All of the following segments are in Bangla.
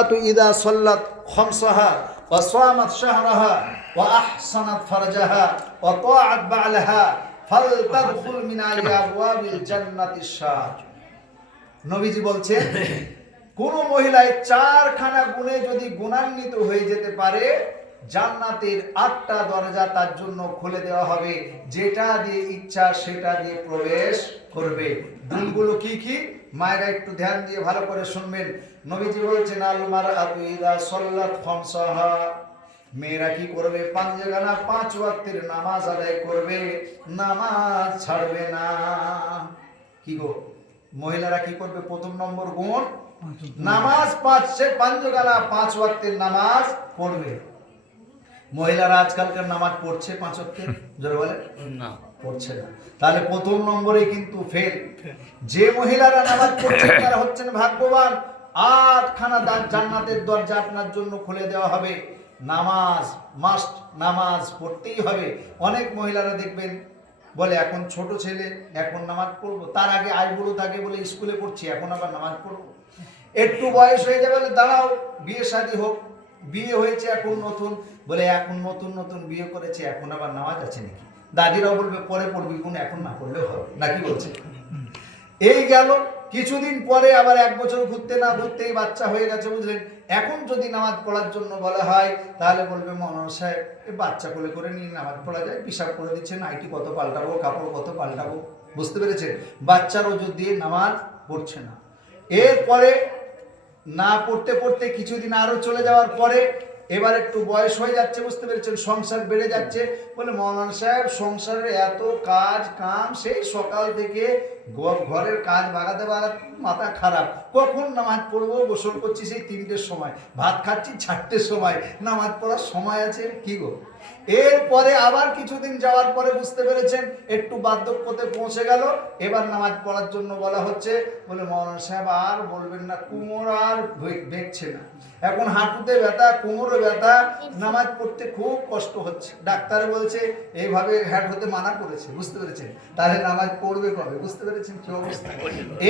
আতু ইদা সাল্লাত খামসাহা ওয়া সামাত শাহরাহা ওয়া আহসানাত ফারজাহা ওয়া তাআত বা'লাহা ফালতাদখুল মিন আবওয়াবিল জান্নাতিশ শার। নবীজি বলছেন কোন মহিলায় চারখানা গুণে যদি গুণান্বিত হয়ে যেতে পারে, জান্নাতের 8টা দরজা তার জন্য খুলে দেওয়া হবে, যেটা দিয়ে ইচ্ছা সেটা দিয়ে প্রবেশ করবে। গুণগুলো কি কি? মায়েরা একটু ধ্যান দিয়ে ভালো করে শুনবেন। নবীজি বলছেন আল মারআতু ইযা সাল্লাত খামসাহা, মেয়েরা কি করবে? পাঁচগানা 5 ওয়াক্তের নামাজ আদায় করবে, নামাজ ছাড়বে না। কি গো, মহিলারা কি করবে? প্রথম নম্বর গুণ, নামাজ পাঁচগানা 5 ওয়াক্তের নামাজ পড়বে। মহিলারা আজকালকার নামাজ পড়ছে 5 ওয়াক্তের? জোরে বলে না, পড়ছে না। তাহলে প্রথম নম্বরে কিন্তু ফেল। যে মহিলারা নামাজ পড়ছে তারা হচ্ছেন ভাগ্যবান। 8খানা জান্নাতের দরজা আপনার জন্য খুলে দেওয়া হবে। নামাজ মাস্ট, নামাজ পড়তেই হবে। অনেক মহিলারা দেখবেন বলে এখন ছোট ছেলে, এখন নামাজ পড়বো, তার আগে আয় বুড়ো থাকে বলে স্কুলে পড়ছি, এখন আবার নামাজ পড়বো। একটু বয়স হয়ে যাবে বলে দাঁড়াও বিয়ে শাদী হোক, বিয়ে হয়েছে এখন নতুন, বলে এখন নতুন নতুন বিয়ে করেছে, এখন আবার নামাজ আছে নাকি? দাদিরাও বলবে পরে পড়বি, কোন এখন না পড়লেও হবে নাকি বলছে। এই গেল কিছুদিন পরে আবার 1 বছর ঘুরতে না ঘুরতেই বাচ্চা হয়ে গেছে, বুঝলেন। এখন যদি নামাজ পড়ার জন্য বলা হয় তাহলে বলবে মৌলানা সাহেব এই বাচ্চা কোলে করে নিয়ে নামাজ পড়া যায়? পিশাব করে দিচ্ছে, নাইটি কত পাল্টাবো, কাপড় কত পাল্টাবো, বুঝতে পেরেছেন? বাচ্চার ওজোর দিয়ে নামাজ পড়ছে না। এরপরে না পড়তে পড়তে কিছুদিন আরো চলে যাওয়ার পরে এবার একটু বয়স হয়ে যাচ্ছে, বুঝতে পেরেছেন, সংসার বেড়ে যাচ্ছে, বলে মৌলানা সাহেব সংসারের এত কাজ কাম, সেই সকাল থেকে ঘরের কাজ বাগাতে বাগাতে মাথা খারাপ, কখন নামাজ পড়বো? গোসল করছি সেই 3টের সময়, ভাত খাচ্ছি 4টের সময়, নামাজ পড়ার সময় আছে কি গো? এরপরে আবার কিছুদিন যাওয়ার পরে বুঝতে পেরেছেন একটু বার্ধক্যতে পৌঁছে গেল, এবার নামাজ পড়ার জন্য বলা হচ্ছে, বলে মৌলানা সাহেব আর বলবেন না, কোমর আর দেখছে না, এখন হাঁটুতে ব্যথা, কোমরে ব্যথা, নামাজ পড়তে খুব কষ্ট হচ্ছে। ডাক্তার বলছে এইভাবে হ্যাট হতে মানা করেছে, বুঝতে পেরেছেন? তাহলে নামাজ পড়বে কবে? বুঝতে পেরেছেন কি অবস্থা?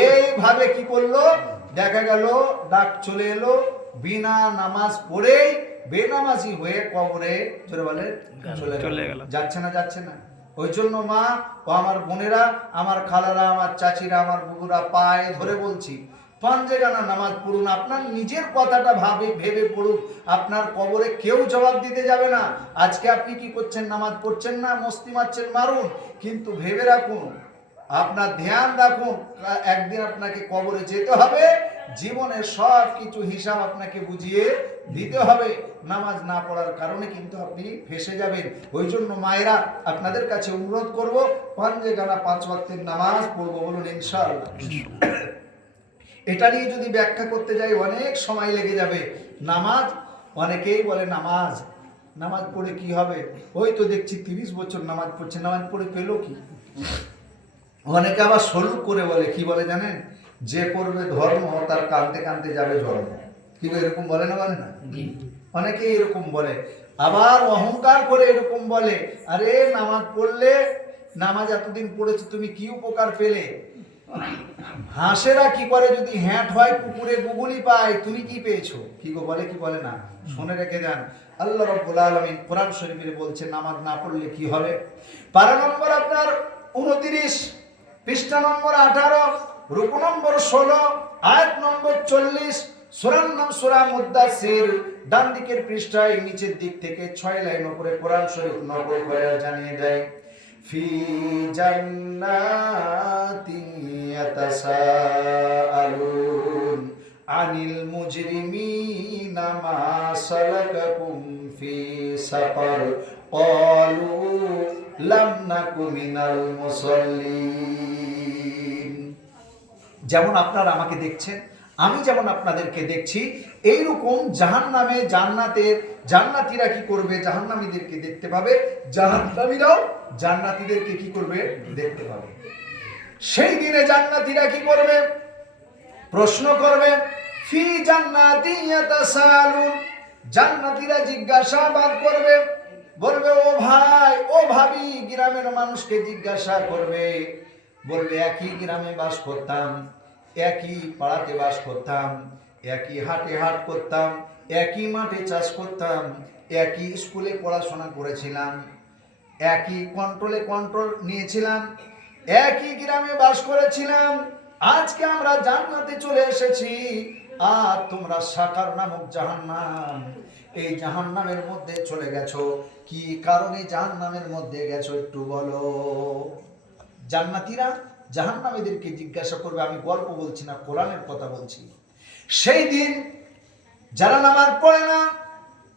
এইভাবে কি করলো, দেখা গেল ডাক চলে এলো, বিনা নামাজ পড়েই বেনামাজি হয়ে কবরে জোরে বলে চলে গেল। যাচ্ছে না, যাচ্ছে না। ওই জন্য মা ও আমার বোনেরা, আমার খালারা, আমার চাচিরা, আমার বুবুরা, পায়ে ধরে বলছি, 5 নামাজ পড়ুন। আপনার নিজের কথাটা ভেবে পড়ুন, আপনার কবরে কেউ জবাব দিতে যাবে না। আজকে আপনি কি করছেন? নামাজ পড়ছেন না, মস্তি মারছেন, মারুন, কিন্তু ভেবে রাখুন, আপনার ধ্যান রাখুন, একদিন আপনাকে কবরে যেতে হবে, জীবনের সব কিছু হিসাব আপনাকে বুঝিয়ে দিতে হবে। নামাজ না পড়ার কারণে কিন্তু আপনি ফেসে যাবেন। ওই জন্য মায়েরা আপনাদের কাছে অনুরোধ করব, 5 ওয়াক্তের নামাজ পড়বো, বলুন ইনশাআল্লাহ। এটা নিয়ে যদি ব্যাখ্যা করতে যাই অনেক সময় লেগে যাবে। নামাজ, অনেকেই বলে নামাজ নামাজ পড়ে কি হবে? ওই তো দেখছি 30 বছর নামাজ পড়ছে, নামাজ পড়ে পেলো কি? অনেকে আবার সলুক করে বলে, কি বলে জানেন? যে করবে ধর্ম তার কাঁদতে কাঁদতে যাবে জন্ম। কি এরকম বলে না, বলে না? অনেকে এরকম বলে। আবার অহংকার করে এরকম বলে, আরে নামাজ পড়লে, নামাজ এতদিন পড়েছে তুমি কি উপকার পেলে? হাঁসেরা কি করে যদি হ্যাট হয়, পুকুরে গুগুলি পায়, তুমি কি পেয়েছো? কি গো বলে কি বলে না? শুনে রেখে যান, আল্লাহ রাব্বুল আলামিন কোরআন শরীফে বলছে নামাজ না পড়লে কি হবে। পারা নম্বর আপনার 29, পৃষ্ঠা নম্বর 18, রুকু নম্বর 16, আয়াত নম্বর 40, সূরার নাম সূরা মুদ্দাসির, ডান দিকের পৃষ্ঠায় নিচের দিক থেকে 6 লাইন উপরে কোরআন শরীফ নকল করে জানিয়ে দেয়, ফি জান্নাতি ইয়াতাসাআলুন আনিল মুজরিমিনা মা সালাকাকুম ফি সাকার ক্বালু লাম নাকু মিনাল মুসাল্লিন। যেমন আপনারা আমাকে দেখছেন, আমি যেমন আপনাদেরকে দেখছি, এইরকম জাহান্নামে জান্নাতীরা কি করবে? জাহান্নামীদেরকে দেখতে পাবে, জাহান্নামীরাও জান্নাতীদেরকে কি করবে? দেখতে পাবে। সেই দিনে জান্নাতীরা কি করবে? প্রশ্ন করবে, ফি জান্নাতি ইয়াতাসালুন, জান্নাতীরা জিজ্ঞাসাবাদ করবে, বলবে ও ভাই, ও ভাবি, গ্রামের মানুষকে জিজ্ঞাসা করবে, বলবে একই গ্রামে বাস করতাম, একই পাড়াতে বাস করতাম, একই হাটে হাট করতাম, একই মাঠে চাষ করতাম, একই স্কুলে পড়াশোনা করেছিলাম, একই কন্ট্রোল নিয়েছিলাম, একই গ্রামে বাস করেছিলাম। আজকে আমরা জান্নাতে চলে এসেছি, আর তোমরা সাকার নামক জাহান্নাম, এই জাহান্নামের মধ্যে চলে গেছো। কি কারণে জাহান্নামের মধ্যে গেছো একটু বলো। জান্নাতীরা জাহান্নামীদেরকে জিজ্ঞাসা করবে, আমি গল্প বলছি না, কোরআনের কথা বলছি। সেই দিন যারা নামাজ পড়ে না,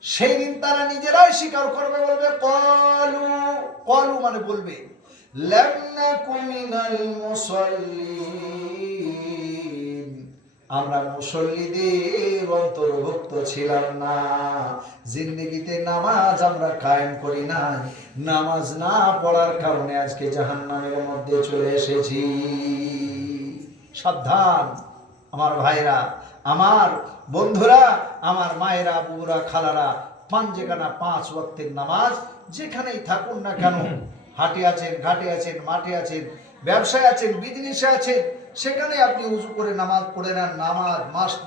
সেই দিন তারা নিজেরাই স্বীকার করবে, বলবে কলু, কলু মানে বলবে লাম নাকু মিনাল মুসাল্লিন, আমরা মুসল্লিদের অন্তর্ভুক্ত ছিলাম না। জিন্দেগিতে নামাজ আমরা কায়েম করি না, নামাজ না পড়ার কারণে আজকে জাহান্নামের মধ্যে চলে এসেছি। সাবধান আমার ভাইরা, আমার বন্ধুরা, আমার মায়েরা, বুবুরা, খালারা, পাঞ্জেখানা 5 ওয়াক্তের নামাজ যেখানেই থাকুন না কেন, হাটে আছেন, ঘাটে আছেন, মাঠে আছেন, ব্যবসায় আছেন, বিজনেসে আছেন, সেখানে আপনি উজু করে নামাজ পড়ে নেন।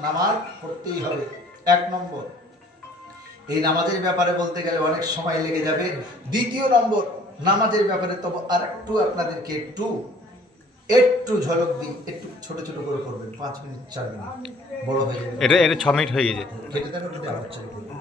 নামাজ পড়তেই হবে। 1 নম্বর, এই নামাজের ব্যাপারে বলতে গেলে অনেক সময় লেগে যাবে। 2 নম্বর, নামাজের ব্যাপারে তবে আর একটু আপনাদেরকে একটু ঝলক দিই, একটু ছোট ছোট করে করবেন, 5 মিনিট 4 মিনিট, বড় হয়ে যাবে। এটা 6 মিনিট হয়ে গেছে। কেটে দেবেন,